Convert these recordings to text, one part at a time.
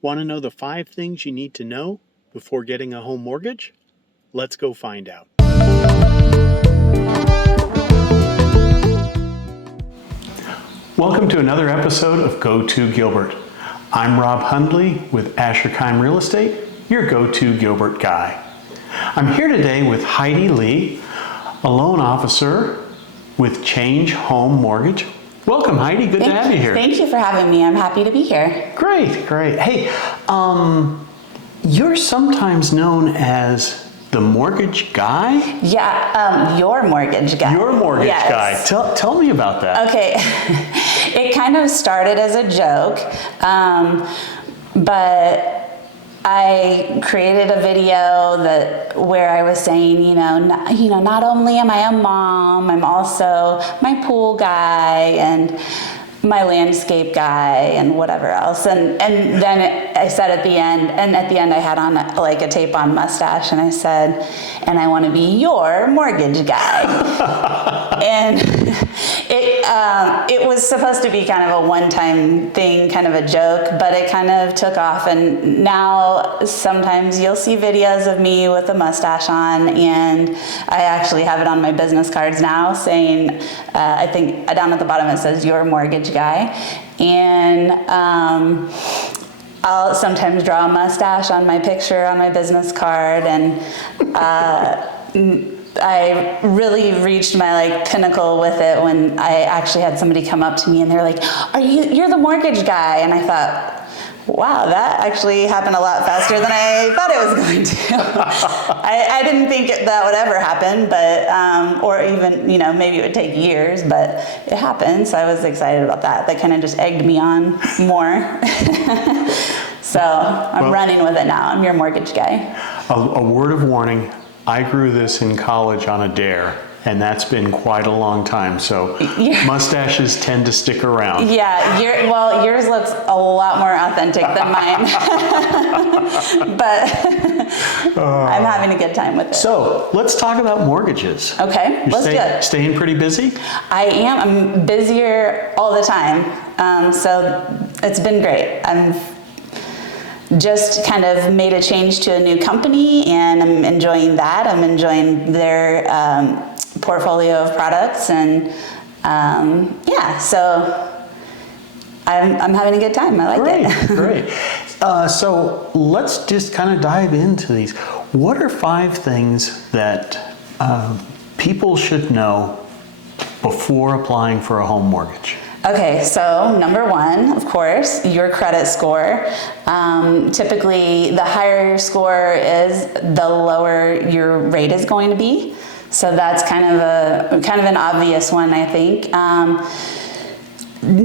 Want to know the 5 things you need to know before getting a home mortgage? Let's go find out. Welcome to another episode of Go To Gilbert. I'm Rob Hundley with Asherkheim Real Estate, your go-to Gilbert guy. I'm here today with Heidi Lee, a loan officer with Change Home Mortgage. Welcome, Heidi. Good to have you here. Thank you for having me. I'm happy to be here. Great. Hey, you're sometimes known as the mortgage guy? Yeah, your mortgage guy. Your mortgage guy. Tell me about that. Okay. It kind of started as a joke, but I created a video where I was saying, not only am I a mom, I'm also my pool guy and my landscape guy and whatever else. And then I said at the end I had on like a tape-on mustache, and I said, and I want to be your mortgage guy. And it was supposed to be kind of a one-time thing, kind of a joke, but it kind of took off, and now sometimes you'll see videos of me with a mustache on, and I actually have it on my business cards now saying, I think down at the bottom it says your mortgage guy. And I'll sometimes draw a mustache on my picture on my business card, and I really reached my pinnacle with it when I actually had somebody come up to me and they're like, you're the mortgage guy. And I thought, wow, that actually happened a lot faster than I thought it was going to. I didn't think that would ever happen, but or even, maybe it would take years, but it happened. So I was excited about that. That kind of just egged me on more. So I'm running with it now. I'm your mortgage guy. A word of warning. I grew this in college on a dare, and that's been quite a long time, so mustaches tend to stick around. Yeah, yours looks a lot more authentic than mine. But I'm having a good time with it. So let's talk about mortgages. Okay, let's do it. Staying pretty busy? I am. I'm busier all the time, so it's been great. I'm just kind of made a change to a new company, and I'm enjoying that. I'm enjoying their portfolio of products, and so I'm having a good time. I like it. Great. So let's just kind of dive into these. What are 5 things that people should know before applying for a home mortgage? Okay, so number 1, of course, your credit score. Typically, the higher your score is, the lower your rate is going to be. So that's kind of an obvious one, I think.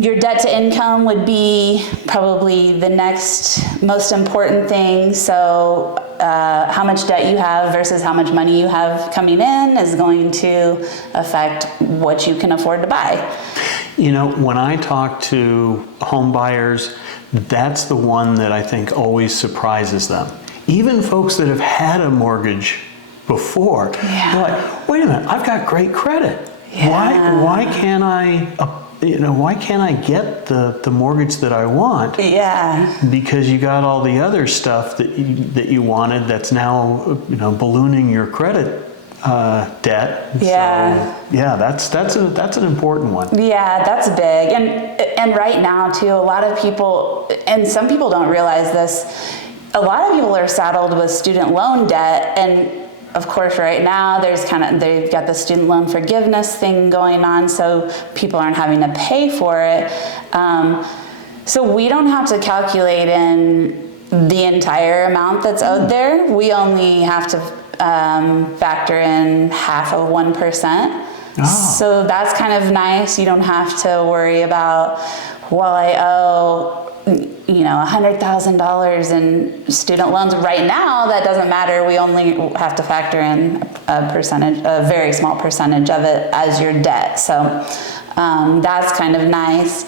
Your debt to income would be probably the next most important thing. So how much debt you have versus how much money you have coming in is going to affect what you can afford to buy. When I talk to home buyers, that's the one that I think always surprises them. Even folks that have had a mortgage before, they're like, wait a minute, I've got great credit. Yeah. Why can't I get the mortgage that I want? Yeah. Because you got all the other stuff that you wanted that's now ballooning your credit debt. Yeah. So, yeah, that's an important one. Yeah, that's big. And right now too, a lot of people, and some people don't realize this, a lot of people are saddled with student loan debt, and of course right now they've got the student loan forgiveness thing going on, so people aren't having to pay for it. So we don't have to calculate in the entire amount that's owed there. We only have to factor in half of 1%. Oh. So that's kind of nice. You don't have to worry about, I owe $100,000 in student loans. Right now, that doesn't matter. We only have to factor in a very small percentage of it as your debt. So that's kind of nice.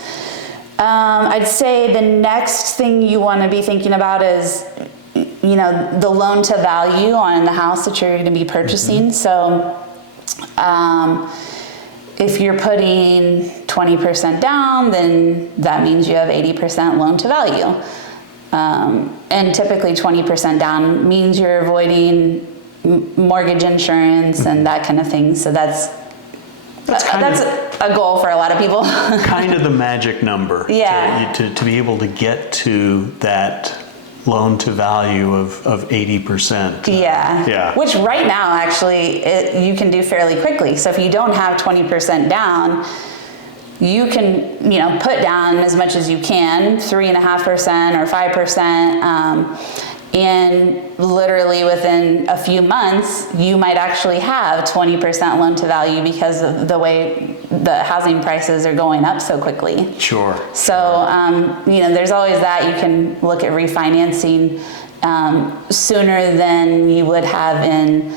I'd say the next thing you want to be thinking about is, the loan to value on the house that you're going to be purchasing. So if you're putting 20% down, then that means you have 80% loan to value. And typically 20% down means you're avoiding mortgage insurance and that kind of thing. So that's a goal for a lot of people. Kind of the magic number. Yeah. To be able to get to that loan to value of 80%. Yeah. Which right now, actually, you can do fairly quickly. So if you don't have 20% down, you can, put down as much as you can, 3.5% or 5%. And literally within a few months, you might actually have 20% loan to value because of the way the housing prices are going up so quickly. Sure. So, there's always that. You can look at refinancing sooner than you would have in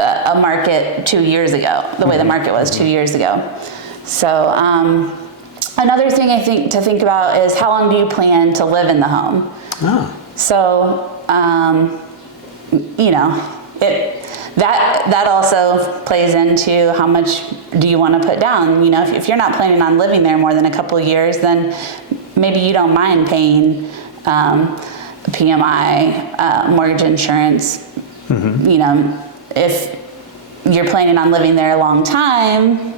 a market 2 years ago, the way the market was 2 years ago. So, another thing I think to think about is how long do you plan to live in the home? Oh. So, that also plays into how much do you want to put down. If you're not planning on living there more than a couple of years, then maybe you don't mind paying PMI, mortgage insurance. If you're planning on living there a long time,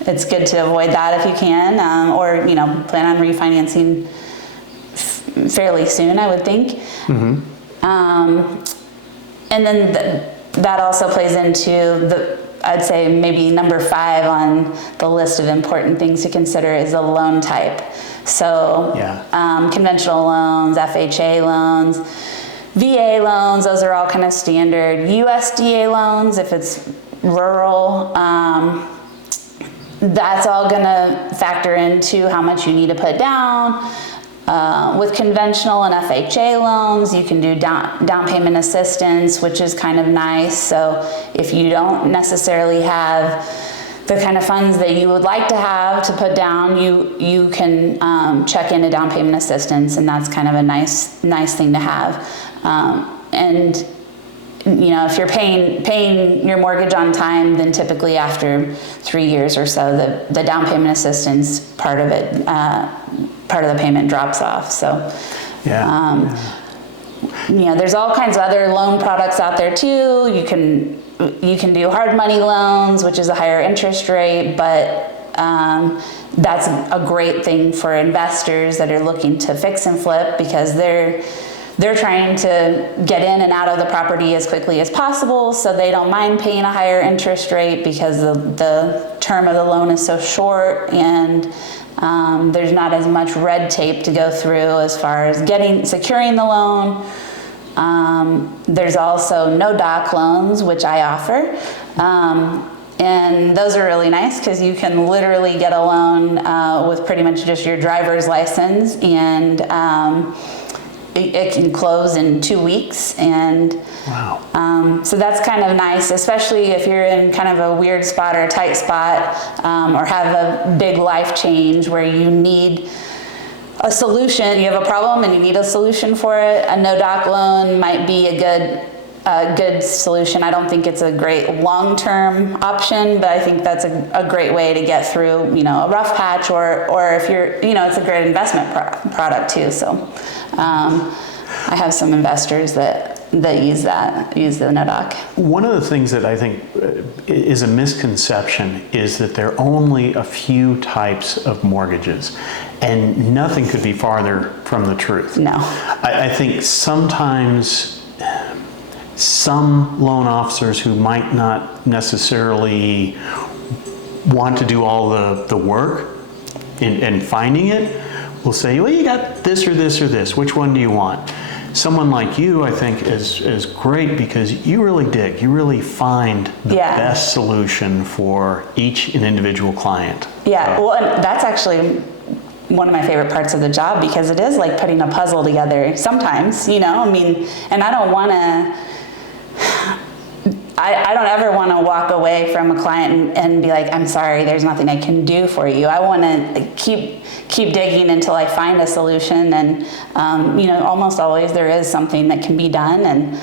it's good to avoid that if you can, or plan on refinancing fairly soon, I would think. And then that also plays into I'd say maybe number 5 on the list of important things to consider is the loan type. So conventional loans, FHA loans, VA loans, those are all kind of standard. USDA loans, if it's rural, that's all gonna factor into how much you need to put down. With conventional and FHA loans, you can do down payment assistance, which is kind of nice. So if you don't necessarily have the kind of funds that you would like to have to put down, you can check into down payment assistance, and that's kind of a nice thing to have. And if you're paying your mortgage on time, then typically after 3 years or so, the down payment assistance part of it, part of the payment drops off. So, there's all kinds of other loan products out there too. You can do hard money loans, which is a higher interest rate, but that's a great thing for investors that are looking to fix and flip, because they're trying to get in and out of the property as quickly as possible, so they don't mind paying a higher interest rate because the term of the loan is so short, and there's not as much red tape to go through as far as securing the loan. There's also no doc loans, which I offer. And those are really nice because you can literally get a loan with pretty much just your driver's license, and it can close in 2 weeks. And wow. So that's kind of nice, especially if you're in kind of a weird spot or a tight spot, or have a big life change where you need a solution. You have a problem and you need a solution for it. A no doc loan might be a good solution. I don't think it's a great long-term option, but I think that's a great way to get through, a rough patch, or if you're, it's a great investment product too. So I have some investors that use the no doc. One of the things that I think is a misconception is that there are only a few types of mortgages, and nothing could be farther from the truth. No. I think sometimes some loan officers who might not necessarily want to do all the work in finding it will say, well, you got this or this or this. Which one do you want? Someone like you, I think, is great because you really dig. You really find the best solution for each and individual client. Yeah, well, and that's actually one of my favorite parts of the job, because it is like putting a puzzle together sometimes, and I don't want to, I don't ever want to walk away from a client and be like, I'm sorry, there's nothing I can do for you. I want to keep digging until I find a solution, and almost always there is something that can be done. And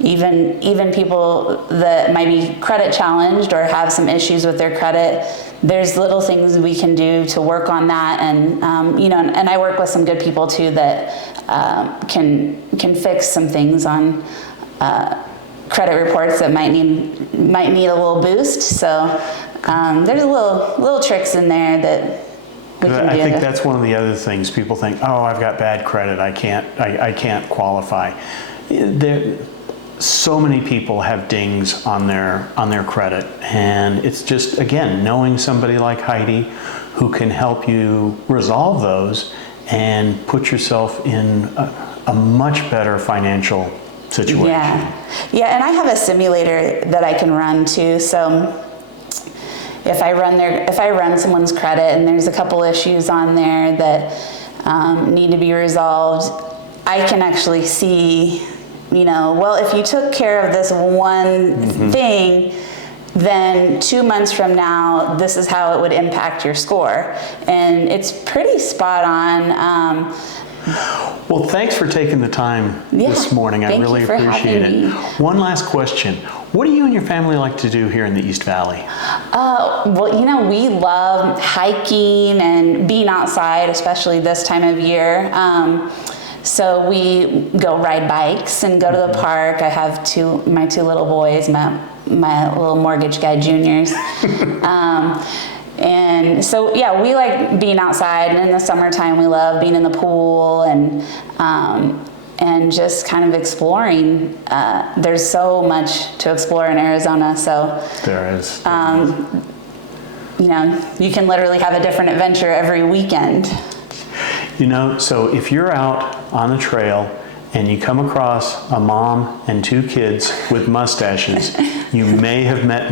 even people that might be credit challenged or have some issues with their credit, there's little things we can do to work on that, and and I work with some good people too that can fix some things on credit reports that might need a little boost. So there's little tricks in there that we can do. I think that's one of the other things people think. Oh, I've got bad credit. I can't qualify. So many people have dings on their credit, and it's just, again, knowing somebody like Heidi who can help you resolve those and put yourself in a much better financial situation. Yeah, and I have a simulator that I can run too. So if I run someone's credit and there's a couple issues on there that need to be resolved, I can actually see, well, if you took care of this one thing, then 2 months from now, this is how it would impact your score. And it's pretty spot on. Well, thanks for taking the time this morning. I really appreciate it. One last question. What do you and your family like to do here in the East Valley? Well, we love hiking and being outside, especially this time of year. So we go ride bikes and go to the park. I have my two little boys, my little mortgage guy juniors. And so, we like being outside, and in the summertime we love being in the pool and just kind of exploring. There's so much to explore in Arizona, so there is. You can literally have a different adventure every weekend. So if you're out on a trail and you come across a mom and two kids with mustaches, you may have met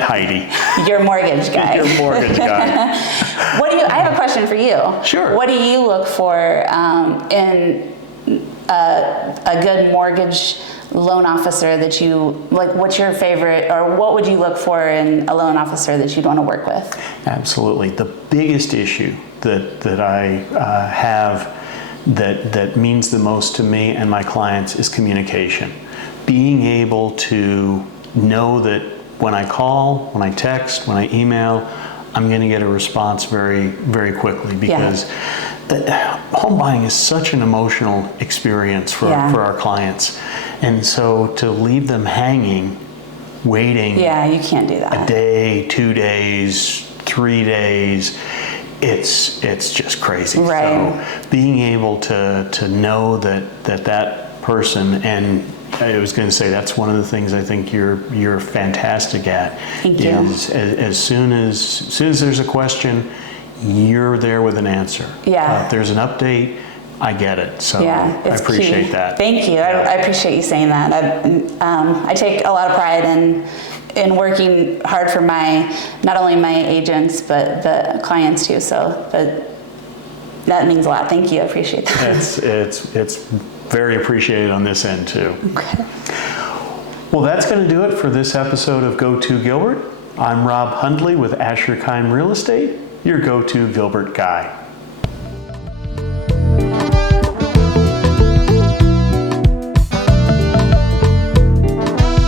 Heidi. Your mortgage guy. Your mortgage guy. I have a question for you. Sure. What do you look for in a good mortgage loan officer that you, like, what's your favorite, or what would you look for in a loan officer that you'd want to work with? Absolutely. The biggest issue that I have that means the most to me and my clients is communication. Being able to know that when I call, when I text, when I email, I'm going to get a response very, very quickly, because home buying is such an emotional experience for our clients. And so to leave them hanging, waiting. Yeah, you can't do that. A day, 2 days, 3 days. It's just crazy. Right. So being able to know that person, and I was going to say that's one of the things I think you're fantastic at. Thank you. As soon as there's a question, you're there with an answer. Yeah. If there's an update, I get it. So I appreciate key. that. Thank you. I appreciate you saying that. I take a lot of pride in working hard for not only my agents, but the clients too. So that means a lot. Thank you. I appreciate that. It's very appreciated on this end too. Okay. Well, that's going to do it for this episode of Go To Gilbert. I'm Rob Hundley with Asher Keim Real Estate, your Go To Gilbert guy.